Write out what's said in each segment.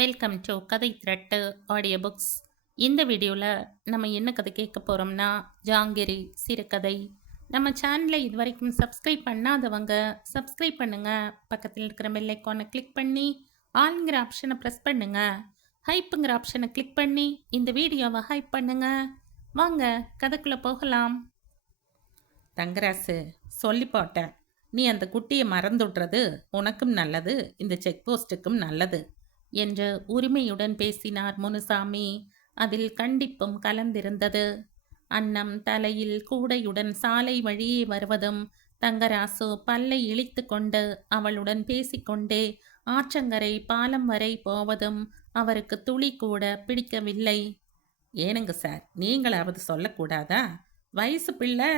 Welcome to கதை திரட்டு audio books. இந்த வீடியோவில் நம்ம என்ன கதை கேட்க போகிறோம்னா ஜாங்கிரி சிறுகதை. நம்ம சேனலை இது வரைக்கும் சப்ஸ்கிரைப் பண்ணாதவங்க சப்ஸ்கிரைப் பண்ணுங்க. பக்கத்தில் இருக்கிற பெல் ஐக்கானை கிளிக் பண்ணி ஆல்ங்கிற ஆப்ஷனை ப்ரெஸ் பண்ணுங்க. ஹைப்புங்கிற ஆப்ஷனை கிளிக் பண்ணி இந்த வீடியோவை ஹைப் பண்ணுங்க. வாங்க கதைக்குள்ளே போகலாம். தங்கராசு, சொல்லி போட்டேன், நீ அந்த குட்டியை மறந்துடுறது உனக்கும் நல்லது, இந்த செக் போஸ்ட்டுக்கும் நல்லது என்று உரிமையுடன் பேசினார் முனுசாமி. அதில் கண்டிப்பும் கலந்திருந்தது. அன்னம் தலையில் கூடையுடன் சாலை வழியே வருவதும் தங்கராசு பல்லை இழித்து கொண்டு அவளுடன் பேசிக்கொண்டே ஆற்றங்கரை பாலம் வரை போவதும் அவருக்கு துளி கூட பிடிக்கவில்லை. ஏனுங்க சார், நீங்களாவது சொல்லக்கூடாதா? வயசு பிள்ளை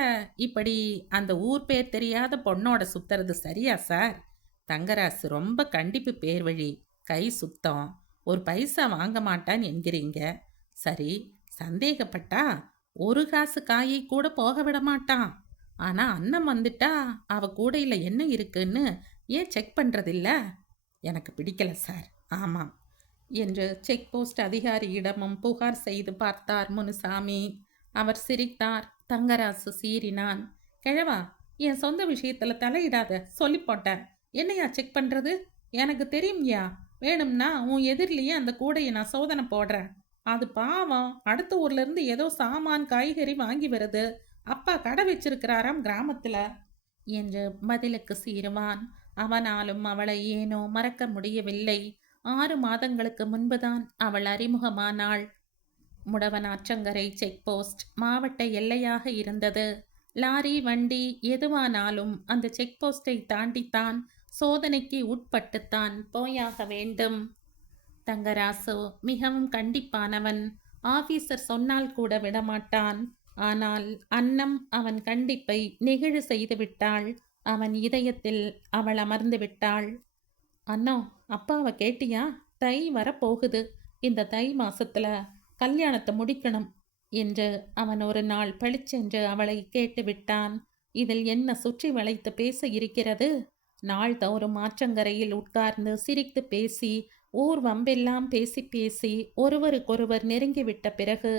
இப்படி அந்த ஊர் பேர் தெரியாத பொண்ணோட சுத்துறது சரியா சார்? தங்கராசு ரொம்ப கண்டிப்பு பேர் வழி, கை சுத்தம், ஒரு பைசா வாங்க மாட்டான்னு என்கிறீங்க. சரி, சந்தேகப்பட்டா ஒரு காசு காயை கூட போக விட மாட்டான். ஆனா அண்ணன் வந்துட்டா அவ கூடையில என்ன இருக்குன்னு ஏன் செக் பண்றதில்ல? எனக்கு பிடிக்கல சார். ஆமாம் என்று செக் போஸ்ட் அதிகாரியிடமும் புகார் செய்து பார்த்தார் முனுசாமி. அவர் சிரித்தார். தங்கராசு சீறினான். கிழவா, என் சொந்த விஷயத்துல தலையிடாத, சொல்லி போட்டேன். என்னையா செக் பண்றது? எனக்கு தெரியும்யா. வேணும்னா உன் எதிரிலேயே அந்த கூடையை நான் சோதனை போடுறேன். அது பாவம், அடுத்த ஊர்ல இருந்து ஏதோ சாமான் காய்கறி வாங்கி வருது. அப்பா கடை வச்சிருக்கிறாராம் கிராமத்துல என்று பதிலுக்கு சீருவான். அவனாலும் அவளை ஏனோ மறக்க முடியவில்லை. 6 மாதங்களுக்கு முன்புதான் அவள் அறிமுகமானாள். முடவனாற்றங்கரை செக் போஸ்ட் மாவட்ட எல்லையாக இருந்தது. லாரி வண்டி எதுவானாலும் அந்த செக் போஸ்டை தாண்டித்தான், சோதனைக்கு உட்பட்டுத்தான் போயாக வேண்டும். தங்கராசு மிகவும் கண்டிப்பானவன். ஆபீசர் சொன்னால் கூட விடமாட்டான். ஆனால் அன்னம் அவன் கண்டிப்பை நெகிழ செய்து விட்டாள். அவன் இதயத்தில் அவள் அமர்ந்து விட்டாள். அண்ணா, அப்பாவை கேட்டியா? தை வரப்போகுது. இந்த தை மாசத்துல கல்யாணத்தை முடிக்கணும் என்று அவன் ஒரு நாள் பளிச்சென்று அவளை கேட்டுவிட்டான். இதில் என்ன சுற்றி வளைத்து பேச இருக்கிறது? நாள்தோறும் ஆற்றங்கரையில் உட்கார்ந்து சிரித்து பேசி ஊர் வம்பெல்லாம் பேசி பேசி ஒருவருக்கொருவர் நெருங்கிவிட்ட பிறகு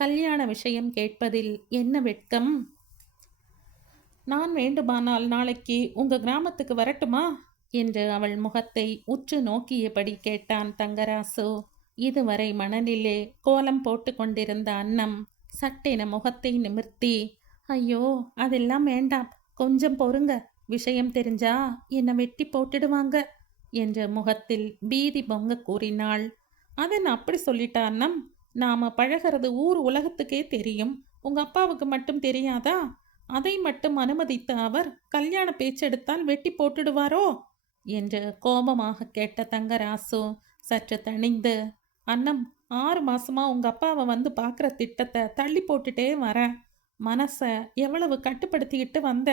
கல்யாண விஷயம் கேட்பதில் என்ன வெட்கம்? நான் வேண்டுமானால் நாளைக்கு உங்க கிராமத்துக்கு வரட்டுமா என்று அவள் முகத்தை உற்று நோக்கியபடி கேட்டான் தங்கராசு. இதுவரை மணலிலே கோலம் போட்டு கொண்டிருந்த அன்னம் சட்டென முகத்தை நிமிர்த்தி, ஐயோ அதெல்லாம் வேண்டாம், கொஞ்சம் பொறுங்க, விஷயம் தெரிஞ்சா என்னை வெட்டி போட்டுடுவாங்க என்ற முகத்தில் பீதி பொங்க கூறினாள். அதை நான் அப்படி சொல்லிட்டா அண்ணம்? நாம பழகிறது ஊர் உலகத்துக்கே தெரியும், உங்க அப்பாவுக்கு மட்டும் தெரியாதா? அதை மட்டும் அனுமதித்த அவர் கல்யாண பேச்செடுத்தால் வெட்டி போட்டுடுவாரோ என்று கோபமாக கேட்ட தங்கராசு சற்று தணிந்து, அண்ணம், 6 மாசமா உங்க அப்பாவை வந்து பார்க்குற திட்டத்தை தள்ளி போட்டுட்டே வரேன். மனசை எவ்வளவு கட்டுப்படுத்திக்கிட்டு வந்த.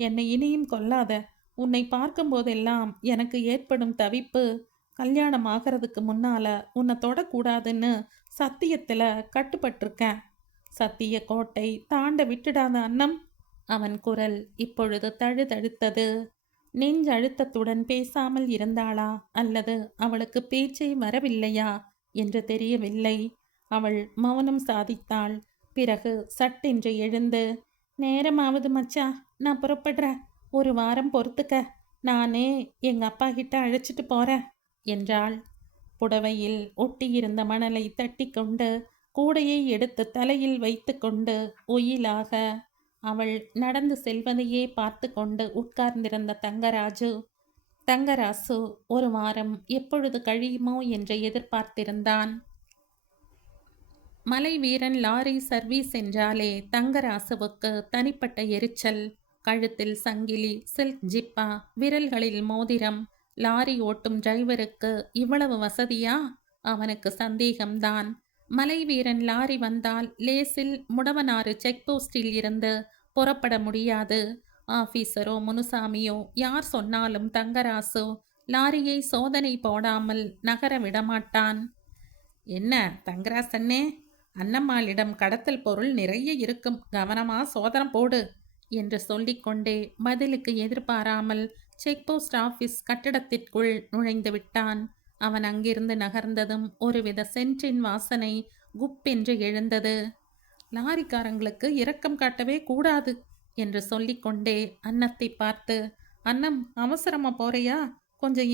என்னை இனியும் கொல்லாத. உன்னை பார்க்கும் போதெல்லாம் எனக்கு ஏற்படும் தவிப்பு. கல்யாணம் ஆகிறதுக்கு முன்னால உன்னை தொடக்கூடாதுன்னு சத்தியத்துல கட்டுப்பட்டிருக்கேன். சத்திய கோட்டை தாண்ட விட்டுடாத அண்ணம். அவன் குரல் இப்பொழுது தழுதழுத்தது. நெஞ்சழுத்தத்துடன் பேசாமல் இருந்தாளா அல்லது அவளுக்கு பேச்சே வரவில்லையா என்று தெரியவில்லை. அவள் மௌனம் சாதித்தாள். பிறகு சட்டென்று எழுந்து, நேரமாவது மச்சா, நான் புறப்படுறேன், ஒரு வாரம் பொறுத்துக்க, நானே எங்க அப்பா கிட்ட அழைச்சிட்டு போறேன் என்றாள். புடவையில் ஒட்டியிருந்த மணலை தட்டி கொண்டு கூடையை எடுத்து தலையில் வைத்து கொண்டு ஒயிலாக அவள் நடந்து செல்வதையே பார்த்து கொண்டு உட்கார்ந்திருந்த தங்கராசு ஒரு வாரம் எப்பொழுது கழியுமோ என்று எதிர்பார்த்திருந்தான். மலை வீரன் லாரி சர்வீஸ் என்றாலே தங்கராசுவுக்கு தனிப்பட்ட எரிச்சல். கழுத்தில் சங்கிலி, சில்க் ஜிப்பா, விரல்களில் மோதிரம். லாரி ஓட்டும் டிரைவருக்கு இவ்வளவு வசதியா? அவனுக்கு சந்தேகம்தான். மலை வீரன் லாரி வந்தால் லேசில் முடவனாறு செக் போஸ்டில் இருந்து புறப்பட முடியாது. ஆபீசரோ முனுசாமியோ யார் சொன்னாலும் தங்கராசு லாரியை சோதனை போடாமல் நகர விடமாட்டான். என்ன தங்கராசண்ணே, அன்னம்மாளிடம் கடத்தல் பொருள் நிறைய இருக்கும், கவனமா சோதனை போடு என்று சொல்லிக்கொண்டே பதிலுக்கு எதிர்பாராமல் செக் போஸ்ட் ஆபீஸ் கட்டடத்திற்குள் நுழைந்து விட்டான். அவன் அங்கிருந்து நகர்ந்ததும் ஒருவித சென்ற்றின் வாசனை குப்பென்று எழுந்தது. லாரிக்காரங்களுக்கு இரக்கம் காட்டவே கூடாது என்று சொல்லிக்கொண்டே அன்னத்தை பார்த்து, அன்னம் அவசரமா போறியா? கொஞ்சம்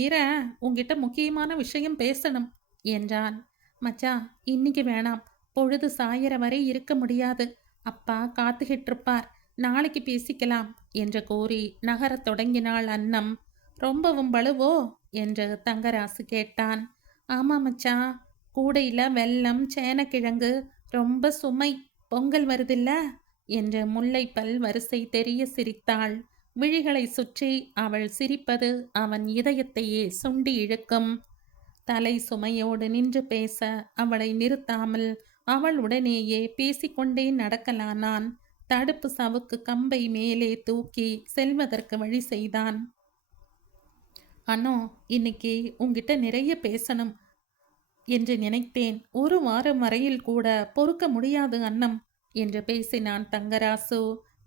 உன்கிட்ட முக்கியமான விஷயம் பேசணும் என்றான். மச்சான், இன்னைக்கு வேணாம். பொழுது சாயற வரை இருக்க முடியாது. அப்பா காத்துக்கிட்டு இருப்பார். நாளைக்கு பேசிக்கலாம் என்று கூறி நகரத் தொடங்கினாள் அன்னம். ரொம்பவும் பளுவோ என்று தங்கராசு கேட்டான். ஆமா மச்சான், கூடையில வெல்லம் சேனக்கிழங்கு ரொம்ப சுமை. பொங்கல் வருதில்ல என்று முல்லைப்பல் வரிசை தெரிய சிரித்தாள். விழிகளை சுற்றி அவள் சிரிப்பது அவன் இதயத்தையே சுண்டி இழுக்கும். தலை சுமையோடு நின்று பேச அவளை நிறுத்தாமல் அவளுடனேயே பேசிக்கொண்டே நடக்கலானான். தடுப்பு சவுக்கு கம்பை மேலே தூக்கி செல்வதற்கு வழி செய்தான். அண்ணோ, இன்னைக்கு உன்கிட்ட நிறைய பேசணும் என்று நினைத்தேன். ஒரு வாரம் வரையில் கூட பொறுக்க முடியாது அன்னம் என்று பேசினான் தங்கராசு.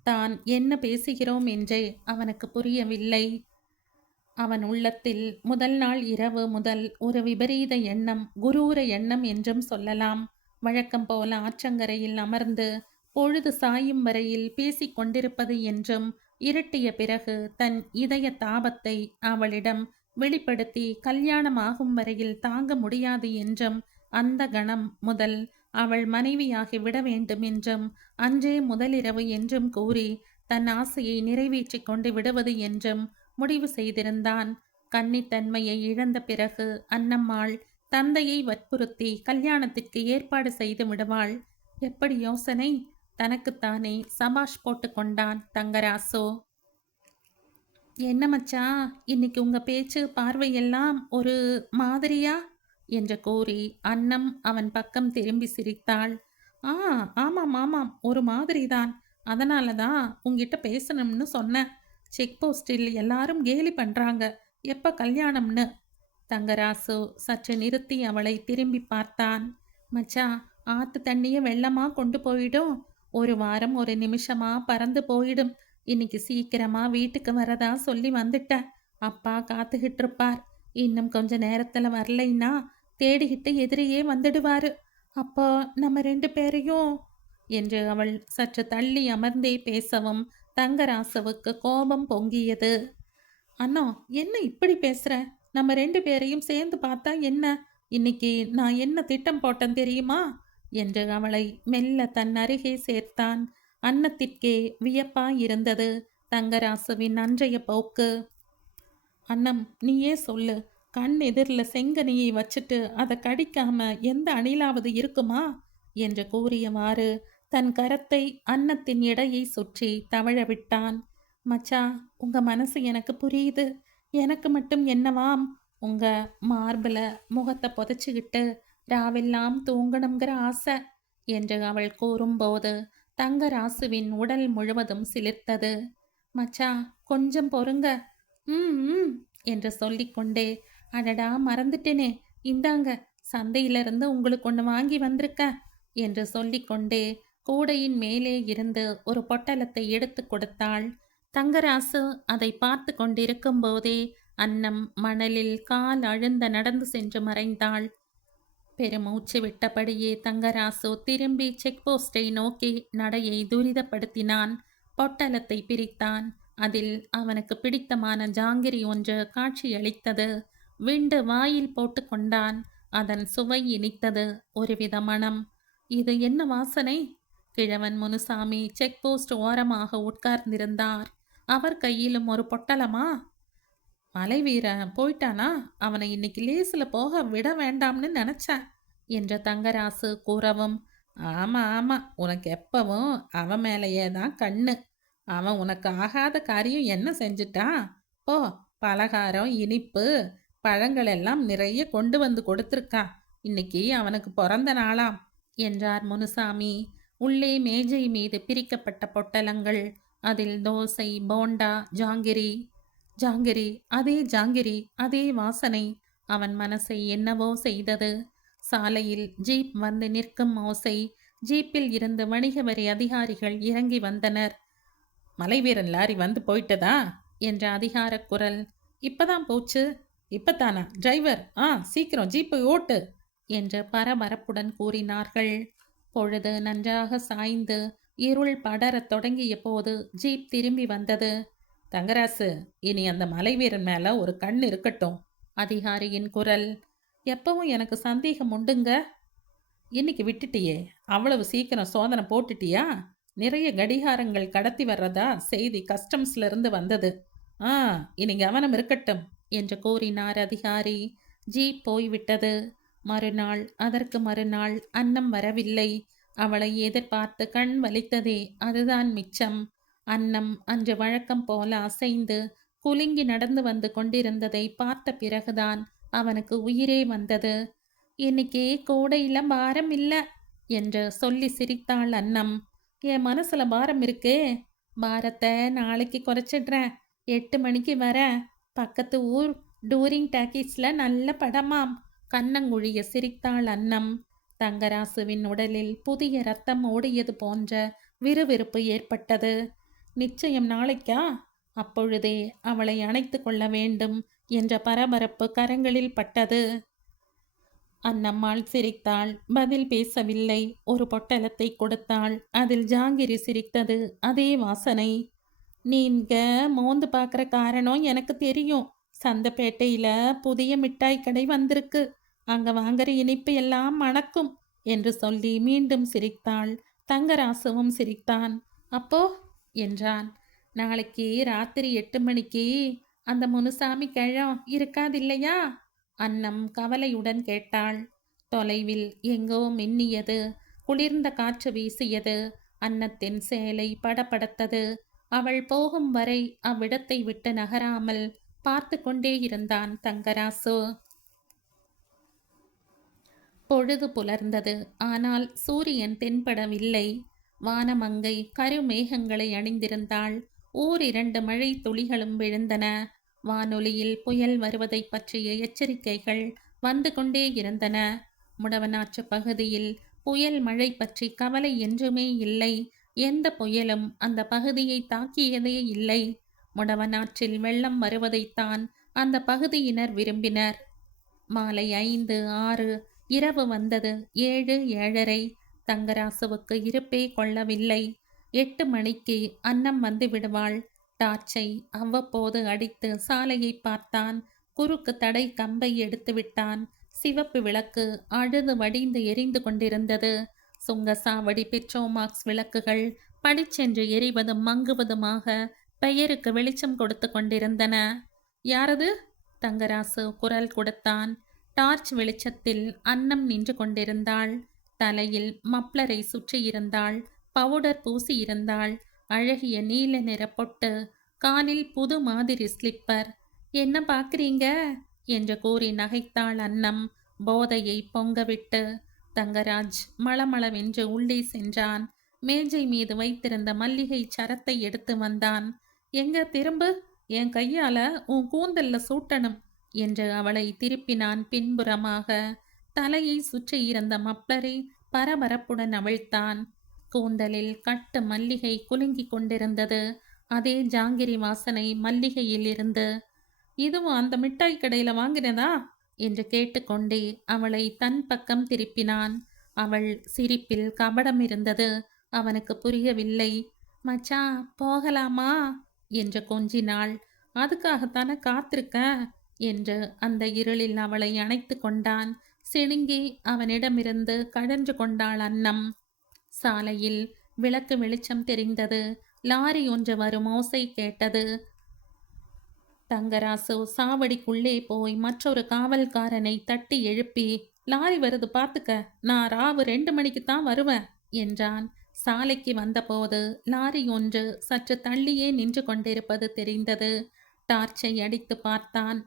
தான் என்ன பேசுகிறோம் என்றே அவனுக்கு புரியவில்லை. அவன் உள்ளத்தில் முதல் நாள் இரவு முதல் ஒரு விபரீத எண்ணம், குரூர எண்ணம் என்றும் சொல்லலாம். வழக்கம் போல ஆற்றங்கரையில் அமர்ந்து பொழுது சாயும் வரையில் பேசிக் கொண்டிருப்பது என்றும், இருட்டிய பிறகு தன் இதய தாபத்தை அவளிடம் வெளிப்படுத்தி கல்யாணமாகும் வரையில் தாங்க முடியாது என்றும், அந்த கணம் முதல் அவள் மனைவியாகி விட வேண்டும் என்றும், அன்றே முதலிரவு என்றும் கூறி தன் ஆசையை நிறைவேற்றி கொண்டு விடுவது என்றும் முடிவு செய்திருந்தான். கன்னித்தன்மையை இழந்த பிறகு அன்னம்மாள் தந்தையை வற்புறுத்தி கல்யாணத்திற்கு ஏற்பாடு செய்து விடுவாள். எப்படி யோசனை? தனக்குத்தானே சபாஷ் போட்டு கொண்டான் தங்கராசு. என்ன மச்சான், இன்னைக்கு உங்க பேச்சு பார்வையெல்லாம் ஒரு மாதிரியா என்று கூறி அன்னம் அவன் பக்கம் திரும்பி சிரித்தாள். ஆ, ஆமாம் ஆமாம், ஒரு மாதிரிதான். அதனால தான் உங்ககிட்ட பேசணும்னு சொன்னேன். செக் போஸ்டில் எல்லாரும் கேலி பண்றாங்க, எப்ப கல்யாணம்னு. தங்கராசு சற்று நிறுத்தி அவளை திரும்பி பார்த்தான். மச்சான், ஆத்து தண்ணிய வெள்ளமா கொண்டு போயிடும். ஒரு வாரம் ஒரு நிமிஷமா பறந்து போயிடும். இன்னைக்கு சீக்கிரமா வீட்டுக்கு வரதா சொல்லி வந்துட்டேன். அப்பா காத்துக்கிட்டு இருப்பார். இன்னும் கொஞ்ச நேரத்துல வரலைன்னா தேடிக்கிட்டு எதிரியே வந்துடுவாரு. அப்போ நம்ம 2 பேரையும் என்று அவள் சற்று தள்ளி அமர்ந்தே பேசவும் தங்கராசுவுக்கு கோபம் பொங்கியது. அண்ணா, என்ன இப்படி பேசுற? நம்ம 2 பேரையும் சேர்ந்து பார்த்தா என்ன? இன்னைக்கு நான் என்ன திட்டம் போட்டேன் தெரியுமா என்று அவளை மெல்ல தன் அருகே சேர்த்தான். அன்னத்திற்கே வியப்பாயிருந்தது தங்கராசுவின் அன்றைய போக்கு. அன்னம், நீயே சொல்லு. கண் எதிரில் செங்கனியை வச்சுட்டு அதை கடிக்காம எந்த அணிலாவது இருக்குமா என்று கூறியவாறு தன் கரத்தை அன்னத்தின் எடையை சுற்றி தவழ விட்டான். மச்சா, உங்க மனசு எனக்கு புரியுது. எனக்கு மட்டும் என்னவாம், உங்க மார்பில் முகத்தை புதைச்சிக்கிட்டு ராவெல்லாம் தூங்கணுங்கிற ஆசை என்று அவள் கூறும்போது தங்கராசுவின் உடல் முழுவதும் சிலிர்த்தது. மச்சா, கொஞ்சம் பொறுங்க. ம் என்று சொல்லிக்கொண்டே, அடடா மறந்துட்டேனே, இந்தாங்க, சந்தையிலிருந்து உங்களுக்கு ஒன்று வாங்கி வந்திருக்க என்று சொல்லிக்கொண்டே கூடையின் மேலே இருந்து ஒரு பொட்டலத்தை எடுத்து கொடுத்தாள். தங்கராசு அதை பார்த்து கொண்டிருக்கும் போதே அன்னம் மணலில் கால் அழுந்த நடந்து சென்று மறைந்தாள். பெருமூச்சு விட்டபடியே தங்கராசு திரும்பி செக் போஸ்டை நோக்கி நடையை துரிதப்படுத்தினான். பொட்டலத்தை பிரித்தான். அதில் அவனுக்கு பிடித்தமான ஜாங்கிரி ஒன்று காட்சியளித்தது. விண்டு வாயில் போட்டு கொண்டான். அதன் சுவை இனித்தது, ஒருவித மனம். இது என்ன வாசனை? கிழவன் முனுசாமி செக் போஸ்ட் ஓரமாக உட்கார்ந்திருந்தார். அவர் கையிலும் ஒரு பொட்டலமா? மலை வீரன் போயிட்டானா? அவனை இன்னைக்கு லேசில் போக விட வேண்டாம்னு நினைச்சேன் என்ற தங்கராசு கூறவும், ஆமா ஆமா, உனக்கு எப்பவும் அவன் மேலேயே தான் கண்ணு. அவன் உனக்கு ஆகாத காரியம் என்ன செஞ்சிட்டான்? போ, பலகாரம் இனிப்பு பழங்கள் எல்லாம் நிறைய கொண்டு வந்து கொடுத்துருக்கான். இன்னைக்கு அவனுக்கு பிறந்த நாளாம் என்றார் முனுசாமி. உள்ளே மேஜை மீது பிரிக்கப்பட்ட பொட்டலங்கள். அதில் தோசை, போண்டா, ஜாங்கிரி. ஜாங்கிரி, அதே ஜாங்கிரி, அதே வாசனை. அவன் மனசை என்னவோ செய்தது. சாலையில் ஜீப் வந்து நிற்கும் ஓசை. ஜீப்பில் இருந்து வணிக வரி அதிகாரிகள் இறங்கி வந்தனர். மலைவீரன் லாரி வந்து போயிட்டதா என்ற அதிகார குரல். இப்பதான் போச்சு இப்பத்தானா டிரைவர், சீக்கிரம் ஜீப்பை ஓட்டு என்று பரபரப்புடன் கூறினார்கள். பொழுது நன்றாக சாய்ந்து இருள் படரத் தொடங்கிய போது ஜீப் திரும்பி வந்தது. தங்கராசு, இனி அந்த மலைவீரன் மேல ஒரு கண் இருக்கட்டும். அதிகாரியின் குரல். எப்பவும் எனக்கு சந்தேகம் உண்டுங்க. இன்னைக்கு விட்டுட்டியே, அவ்வளவு சீக்கிரம் சோதனை போட்டுட்டியா? நிறைய கடிகாரங்கள் கடத்தி வர்றதா செய்தி கஸ்டம்ஸ்ல இருந்து வந்தது. ஆ, இனி கவனம் இருக்கட்டும் என்று கூறினார் அதிகாரி. ஜீப் போய்விட்டது. மறுநாள், அதற்கு மறுநாள் அன்னம் வரவில்லை. அவளை எதிர்பார்த்து கண் வலித்ததே, அதுதான் மிச்சம். அன்னம் அன்று வழக்கம் போல அசைந்து குலுங்கி நடந்து வந்து கொண்டிருந்ததை பார்த்த பிறகுதான் அவனுக்கு உயிரே வந்தது. இன்னைக்கு கூடையில பாரம் இல்ல என்று சொல்லி சிரித்தாள் அன்னம். என் மனசுல பாரம் இருக்கே, பாரத்தை நாளைக்கு குறைச்சிடுறேன். 8 மணிக்கு வரேன். பக்கத்து ஊர் டூரிங் டாக்கீஸ்ல நல்ல படமாம். கண்ணங்குழிய சிரித்தாள் அன்னம். தங்கராசுவின் உடலில் புதிய ரத்தம் ஓடியது போன்ற விறுவிறுப்பு ஏற்பட்டது. நிச்சயம் நாளைக்கா? அப்பொழுதே அவளை அணைத்து கொள்ள வேண்டும் என்ற பரபரப்பு கரங்களில் பட்டது. அன்னம்மாள் சிரித்தாள். பதில் பேசவில்லை. ஒரு பொட்டலத்தை கொடுத்தாள். அதில் ஜாங்கிரி சிரித்தது. அதே வாசனை. நீங்க மோந்து பார்க்குற காரணம் எனக்கு தெரியும். சந்தப்பேட்டையில புதிய மிட்டாய் கடை வந்திருக்கு. அங்க வாங்குற இனிப்பு எல்லாம் மணக்கும் என்று சொல்லி மீண்டும் சிரித்தாள். தங்கராசுவும் சிரித்தான். அப்போ என்றான். நாளைக்கு ராத்திரி 8 மணிக்கு அந்த முனுசாமி கிழம் இருக்காதில்லையா? அன்னம் கவலையுடன் கேட்டாள். தொலைவில் எங்கோ மின்னியது. குளிர்ந்த காற்று வீசியது. அன்னத்தின் சேலை படபடத்தது. அவள் போகும் வரை அவ்விடத்தை விட்டு நகராமல் பார்த்து கொண்டே இருந்தான் தங்கராசு. பொழுது புலர்ந்தது. ஆனால் சூரியன் தென்படவில்லை. வானமங்கை கருமேகங்களை அணிந்திருந்தாள். ஓரிரண்டு மழை துளிகளும் விழுந்தன. வானொலியில் புயல் வருவதை பற்றிய எச்சரிக்கைகள் வந்து கொண்டே இருந்தன. முடவனாற்று பகுதியில் புயல் மழை பற்றி கவலை என்றுமே இல்லை. எந்த புயலும் அந்த பகுதியை தாக்கியதே இல்லை. முடவனாற்றில் வெள்ளம் வருவதைத்தான் அந்த பகுதியினர் விரும்பினர். மாலை 5, 6, இரவு வந்தது 7, 7:30. தங்கராசுவுக்கு இருப்பே கொள்ளவில்லை. 8 மணிக்கு அன்னம் வந்து விடுவாள். டார்ச்சை அவ்வப்போது அடித்து சாலையை பார்த்தான். குறுக்கு தடை கம்பை எடுத்து விட்டான். சிவப்பு விளக்கு அழுது வடிந்து எரிந்து கொண்டிருந்தது. சுங்கசாவடி பெட்ரோமாக்ஸ் விளக்குகள் படிச்சென்று எரிவதும் மங்குவதுமாக பெயருக்கு வெளிச்சம் கொடுத்து கொண்டிருந்தன. யாரது? தங்கராசு குரல் கொடுத்தான். டார்ச் வெளிச்சத்தில் அன்னம் நின்று கொண்டிருந்தாள். தலையில் மப்ளரை சுற்றியிருந்தாள். பவுடர் பூசியிருந்தாள். அழகிய நீல நிற பொட்டு. காலில் புது மாதிரி ஸ்லிப்பர். என்ன பார்க்குறீங்க என்று கூறி நகைத்தாள் அன்னம், போதையை பொங்கவிட்டு. தங்கராஜ் மளமளவென்று உள்ளே சென்றான். மேஜை மீது வைத்திருந்த மல்லிகை சரத்தை எடுத்து வந்தான். எங்க திரும்பு, என் கையால உன் கூந்தல்ல சூட்டணும் என்று அவளை திருப்பினான் பின்புறமாக. தலையை சுற்றி இருந்த மப்ளரை பரபரப்புடன் அவிழ்த்தான். கூந்தலில் கட்டு மல்லிகை குலுங்கி கொண்டிருந்தது. அதே ஜாங்கிரி வாசனை மல்லிகையில் இருந்து. இதுவும் அந்த மிட்டாய் கடையில வாங்கினதா என்று கேட்டுக்கொண்டே அவளை தன் பக்கம் திருப்பினான். அவள் சிரிப்பில் கபடம் இருந்தது. அவனுக்கு புரியவில்லை. மச்சான் போகலாமா என்று கொஞ்சினாள். அதுக்காகத்தானே காத்திருக்க என்று அந்த இருளில் அவளை அணைத்து கொண்டான். சிணுங்கி அவனிடமிருந்து கழன்று கொண்டாள் அன்னம். சாலையில் விளக்கு வெளிச்சம் தெரிந்தது. லாரி ஒன்று வரும் ஓசை கேட்டது. தங்கராசு சாவடிக்குள்ளே போய் மற்றொரு காவல்காரனை தட்டி எழுப்பி, லாரி வருது பார்த்துக்க, நான் ராவு 2 மணிக்குத்தான் வருவேன் என்றான். சாலைக்கு வந்தபோது லாரி ஒன்று சற்று தள்ளியே நின்று கொண்டிருப்பது தெரிந்தது. டார்ச்சை அடித்து பார்த்தான்.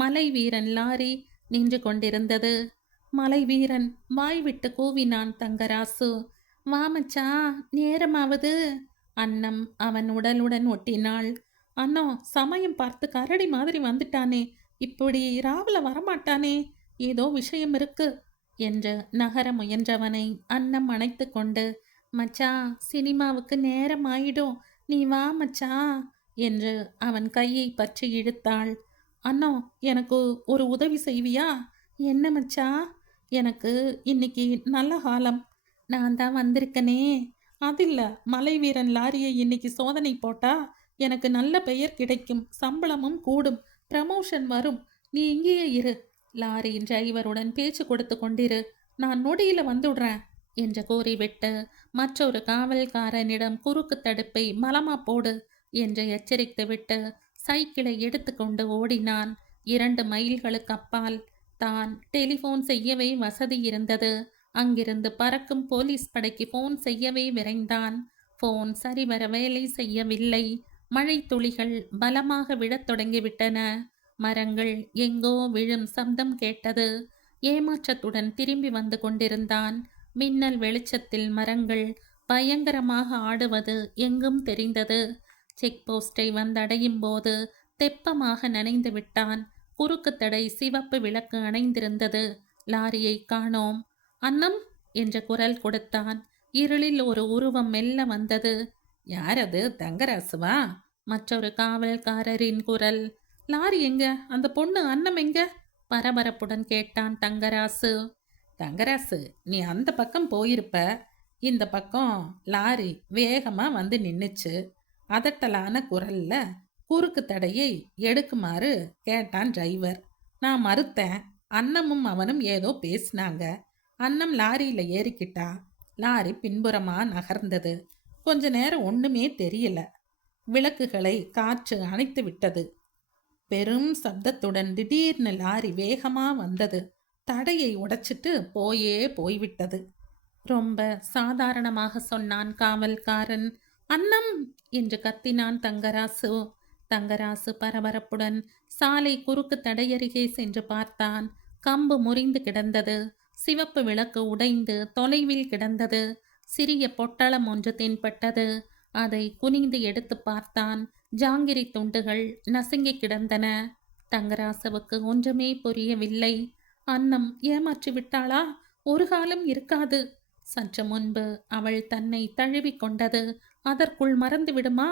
மலை வீரன் லாரி நின்று கொண்டிருந்தது. மலை வீரன் வாய்விட்டு கூவினான் தங்கராசு. வாமச்சா, நேரமாவது. அன்னம் அவன் உடலுடன் ஒட்டினாள். அண்ணா, சமயம் பார்த்து கரடி மாதிரி வந்துட்டானே, இப்படி ராவுல வரமாட்டானே, ஏதோ விஷயம் இருக்கு என்று நகர முயன்றவனை அன்னம் அணைத்து கொண்டு, மச்சா, சினிமாவுக்கு நேரம் ஆயிடும், நீ வா மச்சா என்று அவன் கையை பற்றி இழுத்தாள். அண்ணா, எனக்கு ஒரு உதவி செய்வியா? என்ன மச்சான்? எனக்கு இன்னைக்கு நல்ல காலம். நான் தான் வந்திருக்கனே. அதில்ல, மலை வீரன் லாரியை இன்னைக்கு சோதனை போட்டா எனக்கு நல்ல பெயர் கிடைக்கும். சம்பளமும் கூடும். ப்ரமோஷன் வரும். நீ இங்கேயே இரு. லாரி டிரைவருடன் பேச்சு கொடுத்து கொண்டிரு. நான் நொடியில வந்துடுறேன் என்று கூறிவிட்டு மற்றொரு காவல்காரனிடம் குறுக்கு தடுப்பை மலமா போடு என்று எச்சரித்துவிட்டு சைக்கிளை எடுத்துக்கொண்டு ஓடினான். 2 மைல்களுக்கு அப்பால் தான் டெலிஃபோன் செய்யவே வசதி இருந்தது. அங்கிருந்து பறக்கும் போலீஸ் படைக்கு ஃபோன் செய்யவே விரைந்தான். ஃபோன் சரிவர வேலை செய்யவில்லை. மழை துளிகள் பலமாக விழத் தொடங்கிவிட்டன. மரங்கள் எங்கோ விழும் சப்தம் கேட்டது. ஏமாற்றத்துடன் திரும்பி வந்து கொண்டிருந்தான். மின்னல் வெளிச்சத்தில் மரங்கள் பயங்கரமாக ஆடுவது எங்கும் தெரிந்தது. செக் போஸ்டை வந்தடையும் போது தெப்பமாக நனைந்து விட்டான். குறுக்கு தடை சிவப்பு விளக்கு அணைந்திருந்தது. லாரியை காணோம். அன்னம் என்ற குரல் கொடுத்தான். இருளில் ஒரு உருவம் மெல்ல வந்தது. யார் அது? தங்கராசுவா? மற்றொரு காவல்காரரின் குரல். லாரி எங்க? அந்த பொண்ணு அன்னம் எங்க? பரபரப்புடன் கேட்டான் தங்கராசு. தங்கராசு, நீ அந்த பக்கம் போயிருப்ப. இந்த பக்கம் லாரி வேகமா வந்து நின்னுச்சு. அதட்டலான குரல்ல குறுக்கு தடையை எடுக்குமாறு கேட்டான் டிரைவர். நான் மறுத்தேன். அன்னமும் அவனும் ஏதோ பேசினாங்க. அன்னம் லாரியில ஏறிக்கிட்டா. லாரி பின்புறமா நகர்ந்தது. கொஞ்ச நேரம் ஒண்ணுமே தெரியல. விளக்குகளை காற்று அணைத்து விட்டது. பெரும் சப்தத்துடன் திடீர்னு லாரி வேகமா வந்தது. தடையை உடைச்சிட்டு போய்விட்டது. ரொம்ப சாதாரணமாக சொன்னான் காவல்காரன். அன்னம் என்று கத்தினான் தங்கராசு. தங்கராசு பரபரப்புடன் சாலை குறுக்கு தடையருகே சென்று பார்த்தான். கம்பு முறிந்து கிடந்தது. சிவப்பு விளக்கு உடைந்து தொலைவில் கிடந்தது. சிறிய பொட்டலம் ஒன்று தென்பட்டது. அதை குனிந்து எடுத்து பார்த்தான். ஜாங்கிரி துண்டுகள் நசுங்கி கிடந்தன. தங்கராசுவுக்கு ஒன்றுமே புரியவில்லை. அன்னம் ஏமாற்றி விட்டாளா? ஒரு காலம் இருக்காது. சற்று முன்பு அவள் தன்னை தழுவி கொண்டது அதற்குள் மறந்து விடுமா?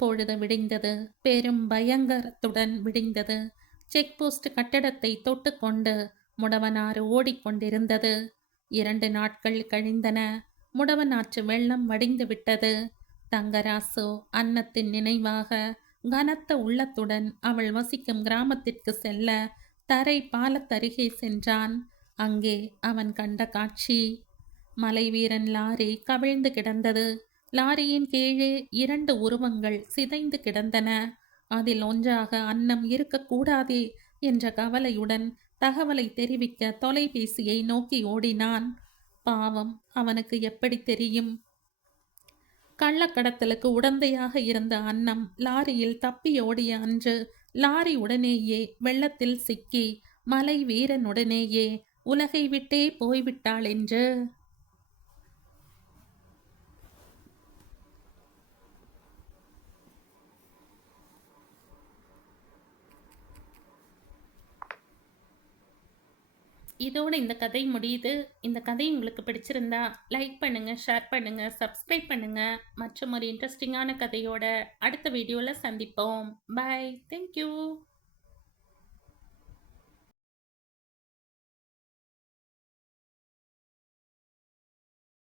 பொழுது விடிந்தது. பெரும் பயங்கரத்துடன் விடிந்தது. செக் போஸ்ட் கட்டடத்தை தொட்டுக்கொண்டு முடவனாறு ஓடிக்கொண்டிருந்தது. 2 நாட்கள் கழிந்தன. முடவனாற்று வெள்ளம் வடிந்து விட்டது. தங்கராசு அன்னத்தின் நினைவாக கனத்த உள்ளத்துடன் அவள் வசிக்கும் கிராமத்திற்கு செல்ல தரை பாலத்தருகே சென்றான். அங்கே அவன் கண்ட காட்சி. மலை வீரன் லாரி கவிழ்ந்து கிடந்தது. லாரியின் கீழே 2 உருவங்கள் சிதைந்து கிடந்தன. அதில் ஒன்றாக அன்னம் இருக்கக்கூடாதே என்ற கவலையுடன் தகவலை தெரிவிக்க தொலைபேசியை நோக்கி ஓடினான். பாவம், அவனுக்கு எப்படி தெரியும்? கள்ளக்கடத்தலுக்கு உடந்தையாக இருந்த அன்னம் லாரியில் தப்பி ஓடிய அன்று லாரி உடனேயே வெள்ளத்தில் சிக்கி மலை வீரனுடனேயே உலகை விட்டே போய்விட்டாள் என்று. இதோட இந்த கதை முடியுது. இந்த கதை உங்களுக்கு பிடிச்சிருந்தா லைக் பண்ணுங்க, ஷேர் பண்ணுங்க, சப்ஸ்கிரைப் பண்ணுங்க. மற்றும் ஒரு இன்ட்ரெஸ்டிங்கான கதையோட அடுத்த வீடியோவில் சந்திப்போம். பை. தேங்க்யூ.